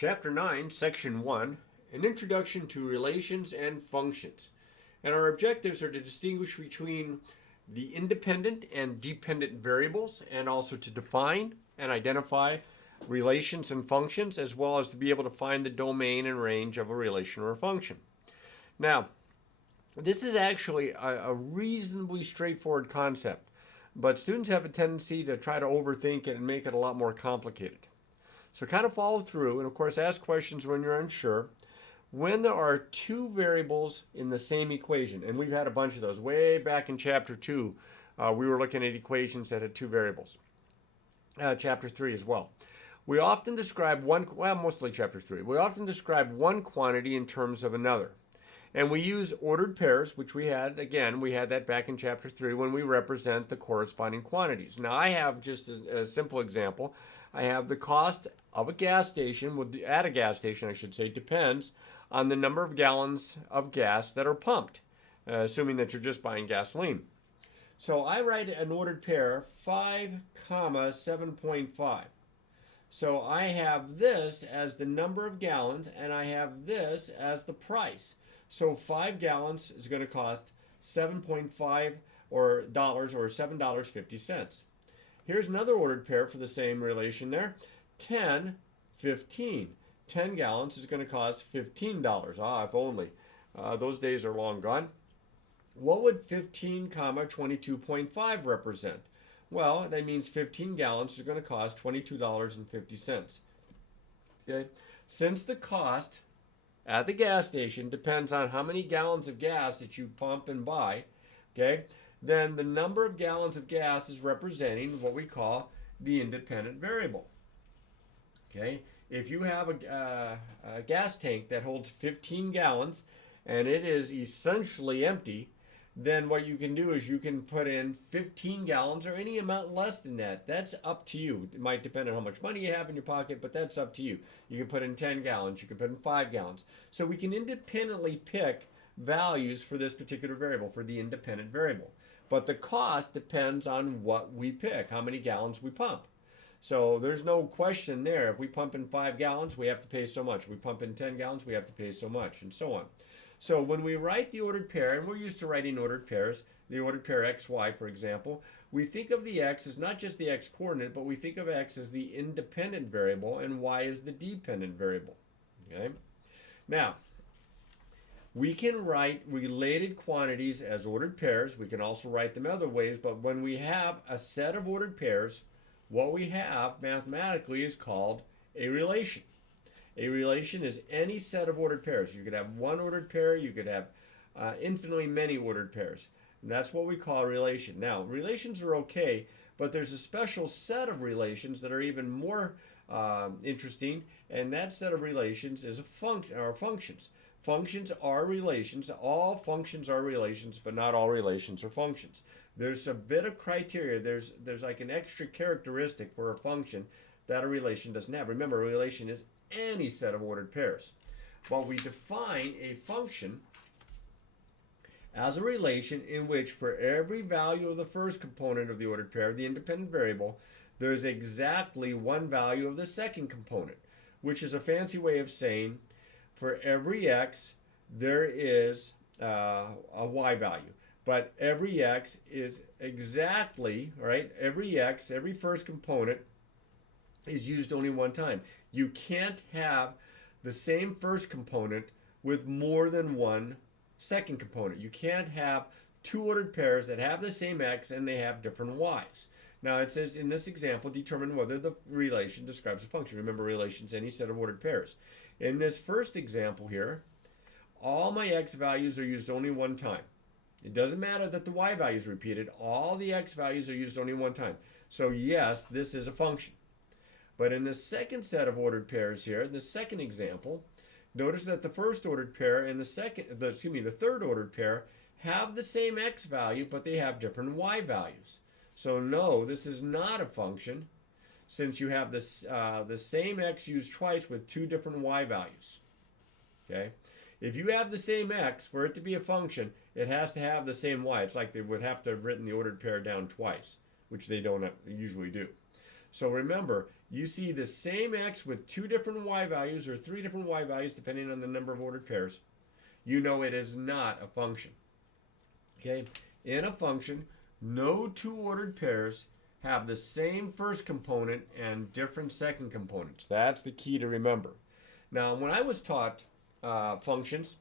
Chapter 9, Section 1, An Introduction to Relations and Functions. And our objectives are to distinguish between the independent and dependent variables, and also to define and identify relations and functions, as well as to be able to find the domain and range of a relation or a function. Now, this is actually a reasonably straightforward concept, but students have a tendency to try to overthink it and make it a lot more complicated. So kind of follow through, and of course ask questions when you're unsure. When there are two variables in the same equation, and we've had a bunch of those way back in chapter 2, we were looking at equations that had two variables. Chapter 3 as well. We often describe mostly chapter 3, we often describe one quantity in terms of another. And we use ordered pairs, which we had that back in chapter 3 when we represent the corresponding quantities. Now I have just a simple example. I have the cost of a gas station, at a gas station I should say, depends on the number of gallons of gas that are pumped, assuming that you're just buying gasoline. So I write an ordered pair 5, 7.5. So I have this as the number of gallons and I have this as the price. So 5 gallons is going to cost 7.5 or dollars, or $7.50. Here's another ordered pair for the same relation there. 10, 15. 10 gallons is going to cost $15. Ah, if only. Those days are long gone. What would 15, 22.5 represent? Well, that means 15 gallons is going to cost $22.50. Okay? Since the cost at the gas station depends on how many gallons of gas that you pump and buy, okay, then the number of gallons of gas is representing what we call the independent variable. Okay, if you have a gas tank that holds 15 gallons and it is essentially empty, then what you can do is you can put in 15 gallons or any amount less than that. That's up to you. It might depend on how much money you have in your pocket, but that's up to you. You can put in 10 gallons, you can put in 5 gallons. So we can independently pick values for this particular variable, for the independent variable. But the cost depends on what we pick, how many gallons we pump. So there's no question there. If we pump in 5 gallons, we have to pay so much. If we pump in 10 gallons, we have to pay so much, and so on. So when we write the ordered pair, and we're used to writing ordered pairs, the ordered pair xy, for example, we think of the x as not just the x coordinate, but we think of x as the independent variable and y as the dependent variable. Okay? Now, we can write related quantities as ordered pairs. We can also write them other ways, but when we have a set of ordered pairs, what we have mathematically is called a relation. A relation is any set of ordered pairs. You could have one ordered pair, you could have infinitely many ordered pairs. And that's what we call a relation. Now, relations are okay, but there's a special set of relations that are even more interesting, and that set of relations is functions. Functions are relations. All functions are relations, but not all relations are functions. There's a bit of criteria. There's like an extra characteristic for a function that a relation doesn't have. Remember, a relation is any set of ordered pairs. But we define a function as a relation in which for every value of the first component of the ordered pair, the independent variable, there's exactly one value of the second component, which is a fancy way of saying for every x, there is a y value. But every x is exactly, right? Every x, every first component is used only one time. You can't have the same first component with more than one second component. You can't have two ordered pairs that have the same x and they have different y's. Now it says in this example, determine whether the relation describes a function. Remember, relations any set of ordered pairs. In this first example here, all my x values are used only one time. It doesn't matter that the y value is repeated. All the x values are used only one time. So yes, this is a function. But in the second set of ordered pairs here, the second example, notice that the first ordered pair and the third ordered pair have the same x value, but they have different y values. So no, this is not a function, since you have this, the same x used twice with two different y values. Okay? If you have the same x, for it to be a function, it has to have the same y. It's like they would have to have written the ordered pair down twice, which they don't usually do. So remember, you see the same x with two different y values or three different y values depending on the number of ordered pairs, you know it is not a function. Okay? In a function, no two ordered pairs have the same first component and different second components. That's the key to remember. Now, when I was taught functions,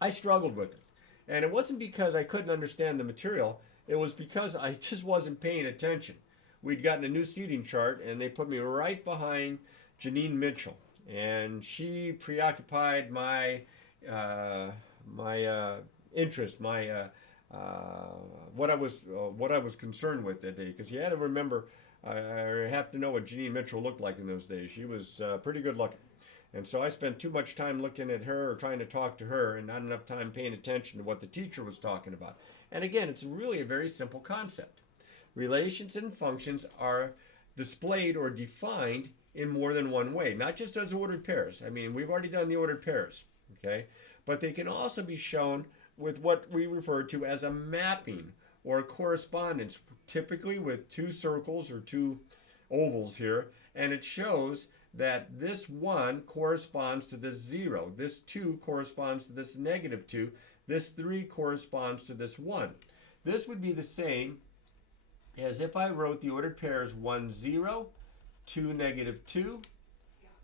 I struggled with it. And it wasn't because I couldn't understand the material, it was because I just wasn't paying attention. We'd gotten a new seating chart, and they put me right behind Janine Mitchell. And she preoccupied my interest, what I was concerned with that day. Because you had to remember, I have to know what Janine Mitchell looked like in those days. She was pretty good looking. And so I spent too much time looking at her or trying to talk to her and not enough time paying attention to what the teacher was talking about. And again, it's really a very simple concept. Relations and functions are displayed or defined in more than one way, not just as ordered pairs. I mean, we've already done the ordered pairs, okay? But they can also be shown with what we refer to as a mapping or a correspondence, typically with two circles or two ovals here, and it shows that this 1 corresponds to this 0, this 2 corresponds to this -2, this 3 corresponds to this 1. This would be the same as if I wrote the ordered pairs 1, 0, 2, -2,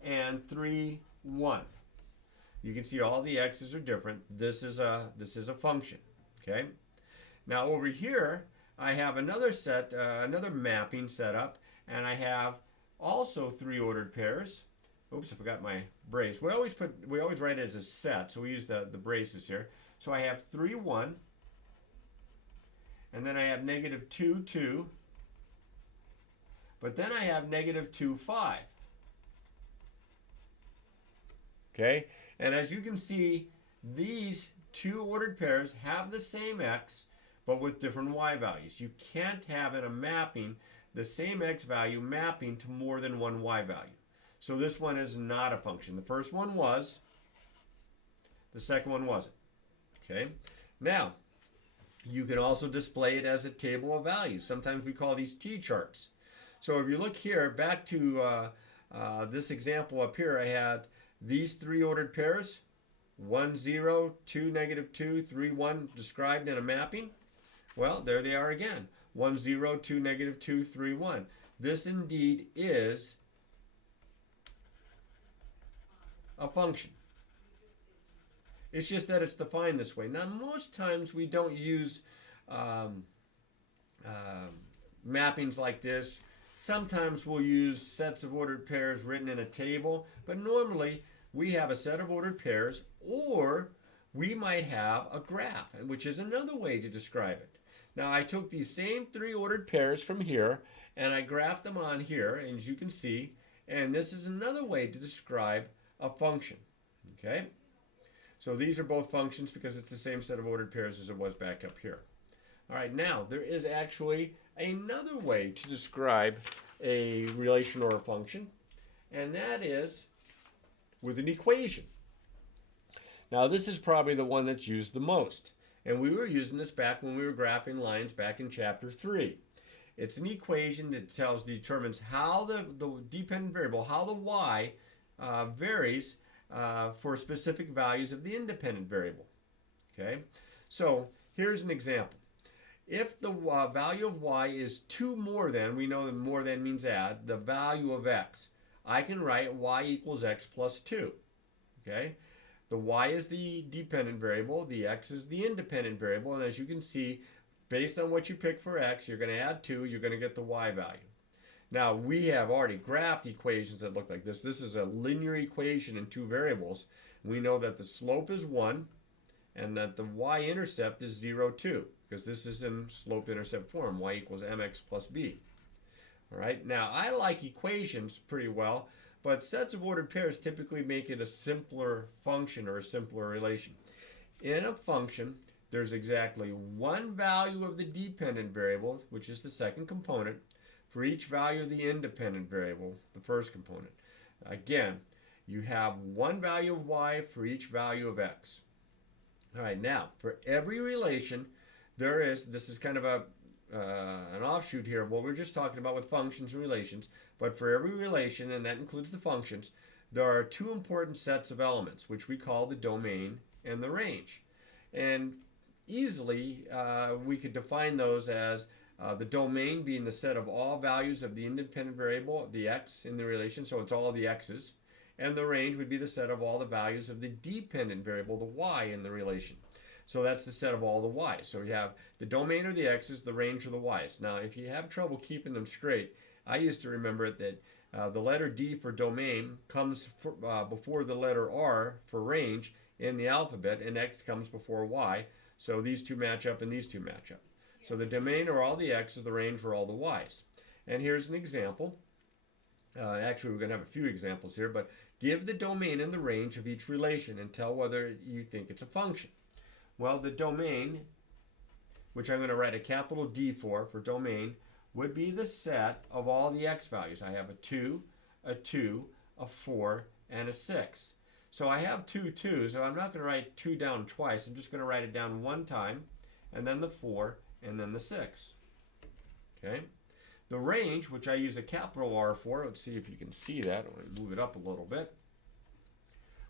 and 3, 1. You can see all the x's are different. This is a function, okay? Now over here, I have another set, another mapping set up, and I have also three ordered pairs. Oops, I forgot my brace. We always write it as a set, so we use the braces here. So I have 3, 1, and then I have -2, 2, but then I have -2, 5. Okay, and as you can see, these two ordered pairs have the same x, but with different y values. You can't have in a mapping the same x value mapping to more than one y value. So this one is not a function. The first one was, the second one wasn't. Okay, now you can also display it as a table of values. Sometimes we call these t-charts. So if you look here, back to this example up here, I had these three ordered pairs, 1, 0, 2, -2, 3, 1, described in a mapping. Well, there they are again. 1, 0, 2, -2, 3, 1. This indeed is a function. It's just that it's defined this way. Now, most times we don't use mappings like this. Sometimes we'll use sets of ordered pairs written in a table, but normally we have a set of ordered pairs, or we might have a graph, which is another way to describe it. Now I took these same three ordered pairs from here and I graphed them on here, as you can see, and this is another way to describe a function. Okay? So these are both functions because it's the same set of ordered pairs as it was back up here. All right, now there is actually another way to describe a relation or a function, and that is with an equation. Now this is probably the one that's used the most, and we were using this back when we were graphing lines back in chapter 3. It's an equation that determines how the dependent variable, how the y varies for specific values of the independent variable. Okay, so here's an example. If the value of y is 2 more than, we know that more than means add, the value of x, I can write y equals x plus 2. Okay, the y is the dependent variable, the x is the independent variable, and as you can see, based on what you pick for x, you're going to add 2, you're going to get the y value. Now, we have already graphed equations that look like this. This is a linear equation in two variables. We know that the slope is 1 and that the y-intercept is 0, 2, because this is in slope-intercept form, y equals mx plus b. All right, now I like equations pretty well, but sets of ordered pairs typically make it a simpler function or a simpler relation. In a function, there's exactly one value of the dependent variable, which is the second component, for each value of the independent variable, the first component. Again, you have one value of y for each value of x. All right, now, for every relation, this is kind of a an offshoot here of what we're just talking about with functions and relations. But for every relation, and that includes the functions, there are two important sets of elements, which we call the domain and the range. And easily, we could define those as the domain being the set of all values of the independent variable, the x in the relation, so it's all the x's. And the range would be the set of all the values of the dependent variable, the y in the relation. So that's the set of all the y's. So you have the domain or the x's, the range or the y's. Now, if you have trouble keeping them straight, I used to remember it that the letter D for domain comes before the letter R for range in the alphabet, and X comes before Y. So these two match up and these two match up. So the domain are all the X's, the range are all the Y's. And here's an example. Actually, we're going to have a few examples here, but give the domain and the range of each relation and tell whether you think it's a function. Well, the domain, which I'm going to write a capital D for domain, would be the set of all the x values. I have a 2, a 2, a 4, and a 6. So I have two 2's, so I'm not going to write 2 down twice. I'm just going to write it down one time, and then the 4, and then the 6. Okay? The range, which I use a capital R for, let's see if you can see that. I'm going to move it up a little bit,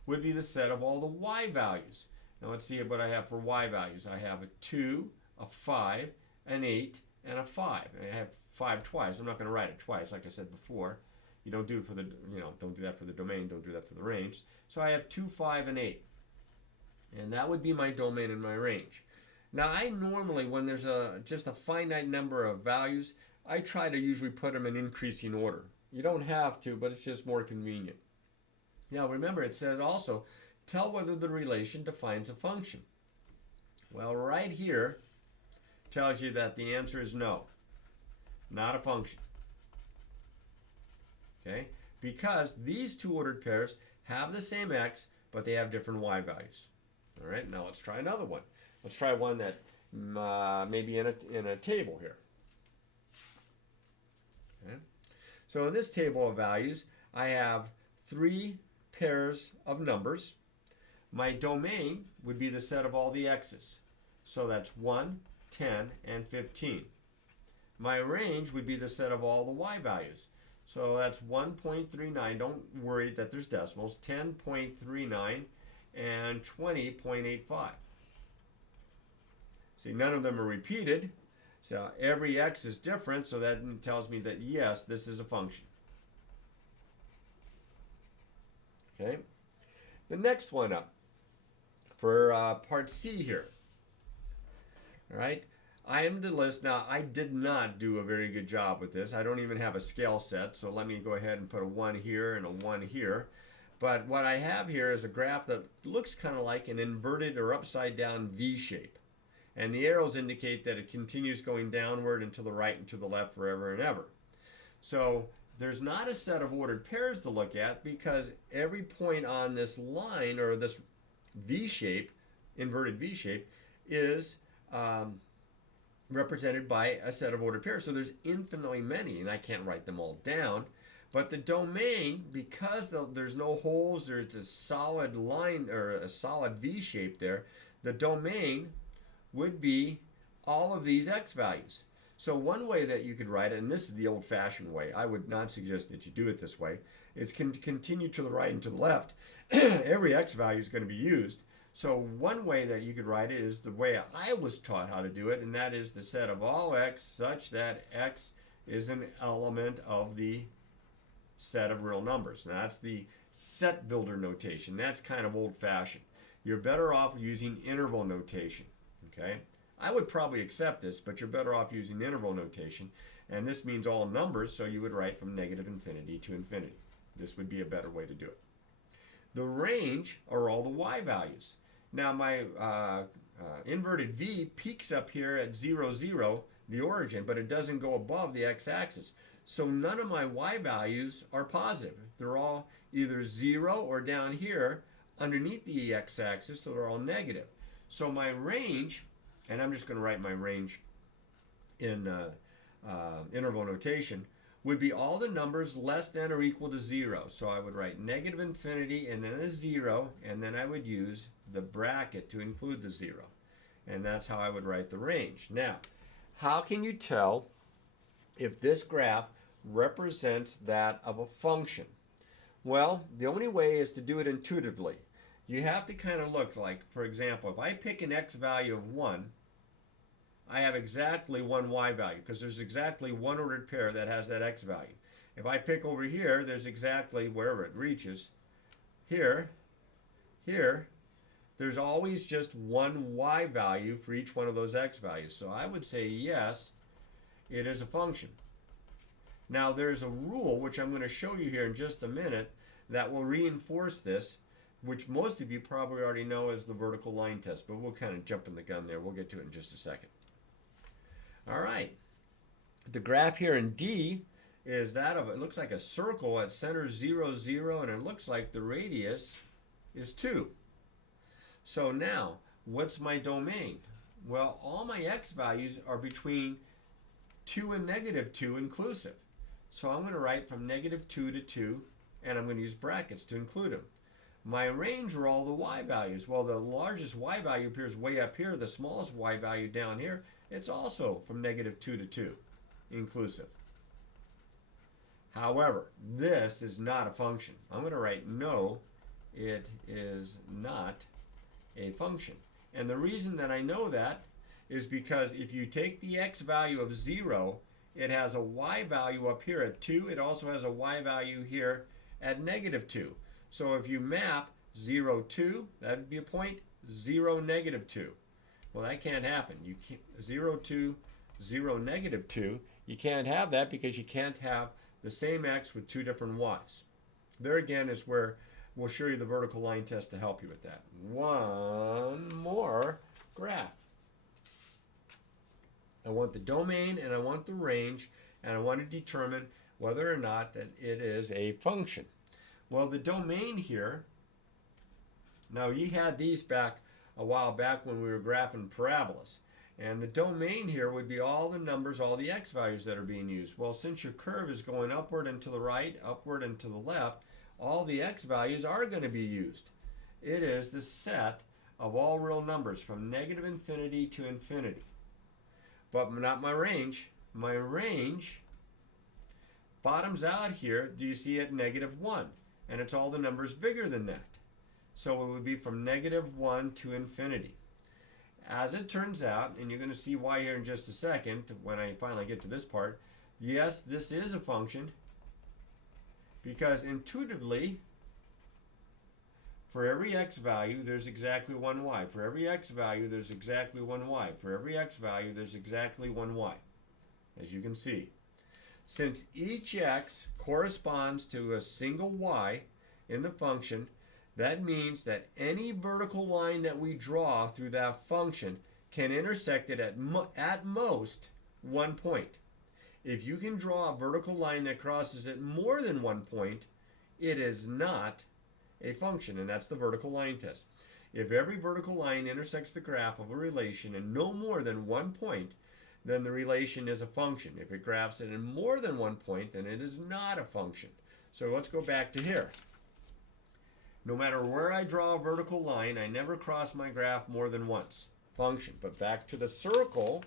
would be the set of all the y values. Now let's see what I have for y values. I have a 2, a 5, an 8, and a 5. I have 5 twice. I'm not going to write it twice, like I said before. You don't do it for the, don't do that for the domain, don't do that for the range. So I have 2, 5, and 8. And that would be my domain and my range. Now I normally, when there's just a finite number of values, I try to usually put them in increasing order. You don't have to, but it's just more convenient. Now remember, it says also, tell whether the relation defines a function. Well, right here tells you that the answer is no, not a function. Okay? Because these two ordered pairs have the same x, but they have different y values. All right, now let's try another one. Let's try one that maybe in a table here. Okay? So in this table of values, I have 3 pairs of numbers. My domain would be the set of all the x's. So that's 1, 10, and 15. My range would be the set of all the y values. So that's 1.39, don't worry that there's decimals, 10.39, and 20.85. See, none of them are repeated, so every x is different, so that tells me that yes, this is a function. Okay, the next one up for part C here. All right, I am to list. Now, I did not do a very good job with this. I don't even have a scale set, so let me go ahead and put a 1 here and a 1 here. But what I have here is a graph that looks kind of like an inverted or upside down V shape. And the arrows indicate that it continues going downward and to the right and to the left forever and ever. So there's not a set of ordered pairs to look at because every point on this line or this V shape, inverted V shape, is represented by a set of ordered pairs. So there's infinitely many, and I can't write them all down. But the domain, because there's no holes, there's a solid line or a solid V shape there, the domain would be all of these x values. So one way that you could write it, and this is the old-fashioned way, I would not suggest that you do it this way, it's continue to the right and to the left. Every x value is going to be used. So one way that you could write it is the way I was taught how to do it, and that is the set of all x such that x is an element of the set of real numbers. Now that's the set builder notation. That's kind of old-fashioned. You're better off using interval notation. Okay, I would probably accept this, but you're better off using interval notation, and this means all numbers, so you would write from negative infinity to infinity. This would be a better way to do it. The range are all the y values. Now my inverted V peaks up here at 0, 0, the origin, but it doesn't go above the x-axis. So none of my y values are positive. They're all either 0 or down here underneath the x-axis, so they're all negative. So my range, and I'm just going to write my range in interval notation, would be all the numbers less than or equal to 0. So I would write negative infinity and then a 0, and then I would use the bracket to include the 0. And that's how I would write the range. Now, how can you tell if this graph represents that of a function? Well, the only way is to do it intuitively. You have to kind of look like, for example, if I pick an x value of 1, I have exactly one y value because there's exactly one ordered pair that has that x value. If I pick over here, there's exactly, wherever it reaches, here, here, there's always just one y value for each one of those x values. So I would say yes, it is a function. Now there's a rule, which I'm going to show you here in just a minute, that will reinforce this, which most of you probably already know as the vertical line test, but we'll kind of jump in the gun there. We'll get to it in just a second. All right. The graph here in D is that of, it looks like a circle at center 0, 0, and it looks like the radius is 2. So now, what's my domain? Well, all my x values are between 2 and -2 inclusive. So I'm going to write from -2 to 2, and I'm going to use brackets to include them. My range are all the y values. Well, the largest y value appears way up here. The smallest y value down here, it's also from -2 to 2, inclusive. However, this is not a function. I'm going to write no, it is not a function. And the reason that I know that is because if you take the x value of 0, it has a y value up here at 2. It also has a y value here at -2. So if you map 0, 2, that would be a point, 0, -2. Well, that can't happen. You can't, 0, 2, 0, -2. You can't have that because you can't have the same x with two different y's. There again is where we'll show you the vertical line test to help you with that. One more graph. I want the domain and I want the range, and I want to determine whether or not that it is a function. Well, the domain here, now you had these back a while back when we were graphing parabolas. And the domain here would be all the numbers, all the x values that are being used. Well, since your curve is going upward and to the right, upward and to the left, all the x values are going to be used. It is the set of all real numbers from -infinity to infinity. But not my range. My range bottoms out here, do you see, at -1? And it's all the numbers bigger than that. So it would be from -1 to infinity. As it turns out, and you're going to see why here in just a second when I finally get to this part, yes, this is a function because intuitively, for every x value, there's exactly one y. For every x value, there's exactly one y. For every x value, there's exactly one y, as you can see. Since each x corresponds to a single y in the function, that means that any vertical line that we draw through that function can intersect it at most one point. If you can draw a vertical line that crosses at more than one point, it is not a function, and that's the vertical line test. If every vertical line intersects the graph of a relation in no more than one point, then the relation is a function. If it graphs it in more than one point, then it is not a function. So let's go back to here. No matter where I draw a vertical line, I never cross my graph more than once. Function. But back to the circle,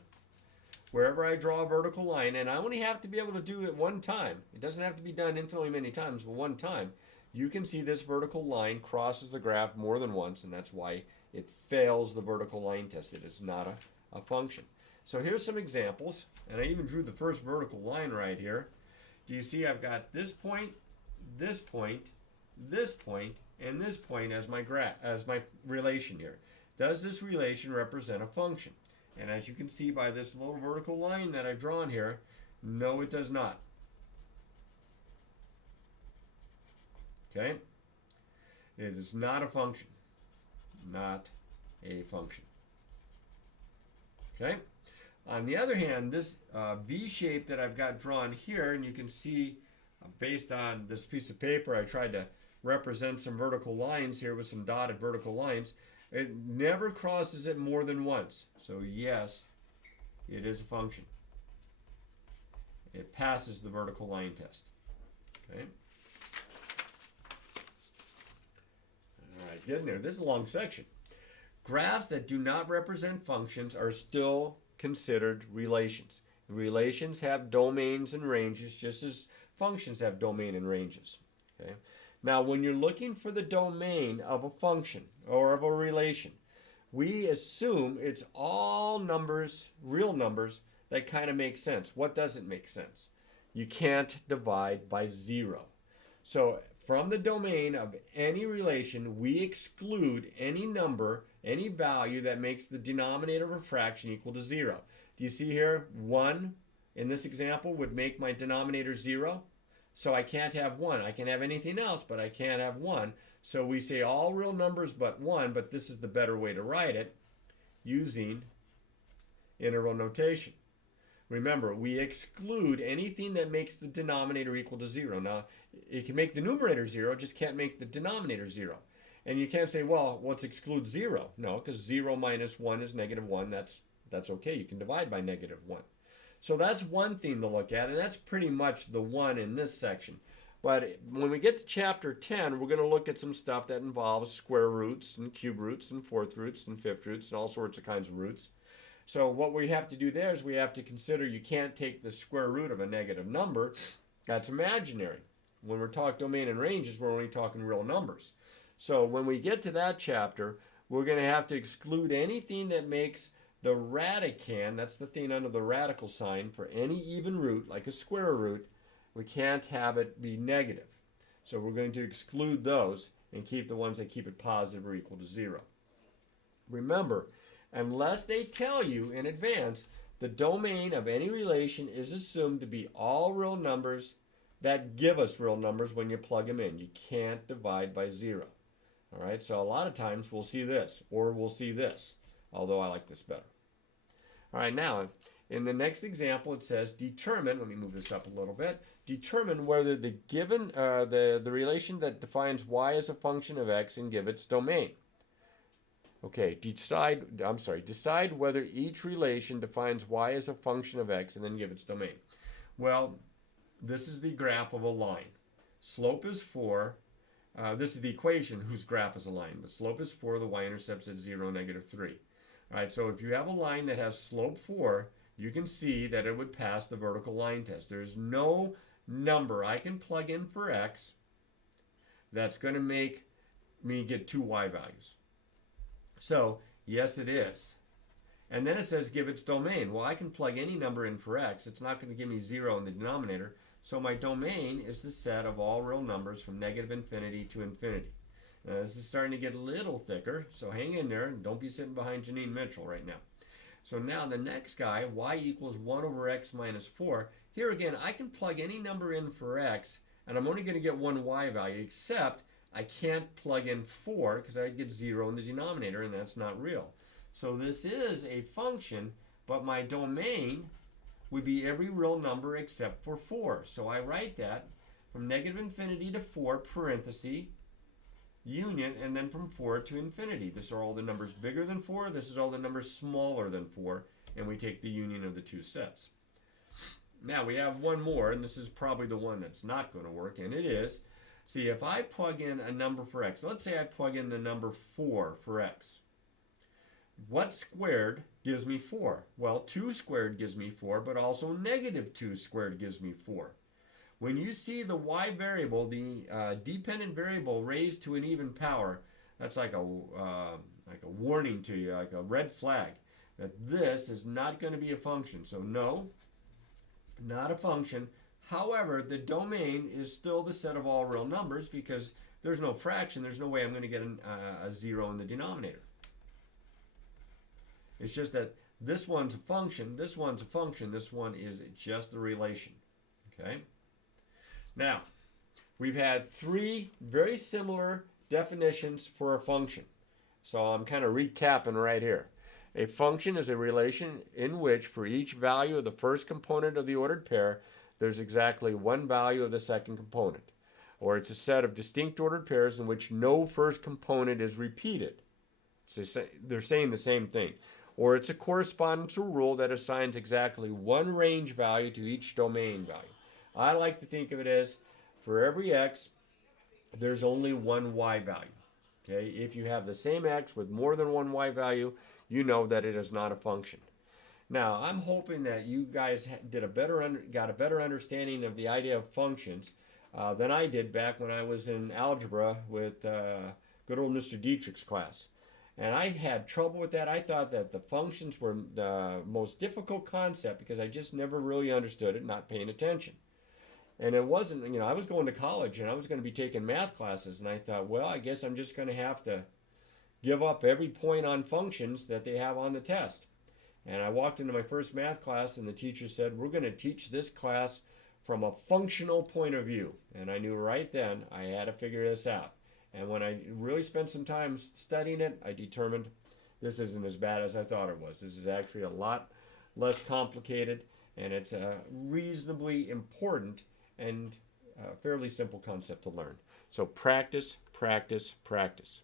wherever I draw a vertical line, and I only have to be able to do it one time. It doesn't have to be done infinitely many times, but one time. You can see this vertical line crosses the graph more than once, and that's why it fails the vertical line test. It is not a function. So here's some examples, and I even drew the first vertical line right here. Do you see I've got this point, this point, this point, and this point as my relation here. Does this relation represent a function? And as you can see by this little vertical line that I've drawn here, no, it does not. Okay? It is not a function. Not a function. Okay? On the other hand, this V shape that I've got drawn here, and you can see based on this piece of paper, I tried to represent some vertical lines here with some dotted vertical lines. It never crosses it more than once. So yes, it is a function. It passes the vertical line test. Okay. All right, getting there. This is a long section. Graphs that do not represent functions are still considered relations. Relations have domains and ranges just as functions have domain and ranges. Okay? Now, when you're looking for the domain of a function or of a relation, we assume it's all numbers, real numbers, that kind of make sense. What doesn't make sense? You can't divide by 0. So from the domain of any relation, we exclude any number, any value that makes the denominator of a fraction equal to 0. Do you see here? 1 in this example would make my denominator 0. So I can't have 1. I can have anything else, but I can't have 1. So we say all real numbers but 1, but this is the better way to write it using integral notation. Remember, we exclude anything that makes the denominator equal to 0. Now, it can make the numerator 0, just can't make the denominator 0. And you can't say, well, let's exclude 0. No, because 0 minus 1 is negative 1. That's okay. You can divide by negative 1. So that's one thing to look at, and that's pretty much the one in this section. But when we get to chapter 10, we're going to look at some stuff that involves square roots and cube roots and fourth roots and fifth roots and all sorts of kinds of roots. So what we have to do there is we have to consider you can't take the square root of a negative number. That's imaginary. When we're talking domain and ranges, we're only talking real numbers. So when we get to that chapter, we're going to have to exclude anything that makes the radicand, that's the thing under the radical sign, for any even root, like a square root, we can't have it be negative. So we're going to exclude those and keep the ones that keep it positive or equal to 0. Remember, unless they tell you in advance, the domain of any relation is assumed to be all real numbers that give us real numbers when you plug them in. You can't divide by 0. All right, so a lot of times we'll see this, or we'll see this, although I like this better. All right, now, in the next example, it says determine, let me move this up a little bit, determine whether the given, the relation that defines y as a function of x and give its domain. Okay, decide whether each relation defines y as a function of x and then give its domain. Well, this is the graph of a line. Slope is 4. This is the equation whose graph is a line. The slope is 4, the y-intercept's at 0, negative 3. All right, so if you have a line that has slope 4, you can see that it would pass the vertical line test. There's no number I can plug in for x that's going to make me get 2 y values. So, yes, it is. And then it says give its domain. Well, I can plug any number in for x. It's not going to give me 0 in the denominator. So my domain is the set of all real numbers from negative infinity to infinity. Now, this is starting to get a little thicker, so hang in there and don't be sitting behind Janine Mitchell right now. So now the next guy, y equals 1 over x minus 4. Here again, I can plug any number in for x, and I'm only going to get 1 y value, except I can't plug in 4 because I get 0 in the denominator, and that's not real. So this is a function, but my domain would be every real number except for 4. So I write that from negative infinity to 4, parenthesis, union, and then from 4 to infinity. This are all the numbers bigger than 4. This is all the numbers smaller than 4. And we take the union of the two sets. Now we have one more, and this is probably the one that's not going to work, and it is. See, if I plug in a number for x, let's say I plug in the number 4 for x. What squared gives me 4? Well, 2 squared gives me 4, but also negative 2 squared gives me 4. When you see the y variable, the dependent variable raised to an even power, that's like a warning to you, like a red flag, that this is not going to be a function. So no, not a function. However, the domain is still the set of all real numbers because there's no fraction. There's no way I'm going to get a 0 in the denominator. It's just that this one's a function, this one's a function, this one is just a relation. Okay? Now, we've had 3 very similar definitions for a function. So I'm kind of recapping right here. A function is a relation in which for each value of the first component of the ordered pair, there's exactly one value of the second component. Or it's a set of distinct ordered pairs in which no first component is repeated. So they're saying the same thing. Or it's a correspondence rule that assigns exactly one range value to each domain value. I like to think of it as for every x, there's only one y value. Okay? If you have the same x with more than one y value, you know that it is not a function. Now, I'm hoping that you guys did got a better understanding of the idea of functions than I did back when I was in algebra with good old Mr. Dietrich's class. And I had trouble with that. I thought that the functions were the most difficult concept because I just never really understood it, not paying attention. And it wasn't, I was going to college and I was going to be taking math classes, and I thought, well, I guess I'm just going to have to give up every point on functions that they have on the test. And I walked into my first math class, and the teacher said, we're going to teach this class from a functional point of view. And I knew right then I had to figure this out. And when I really spent some time studying it, I determined this isn't as bad as I thought it was. This is actually a lot less complicated, and it's a reasonably important and fairly simple concept to learn. So practice, practice, practice.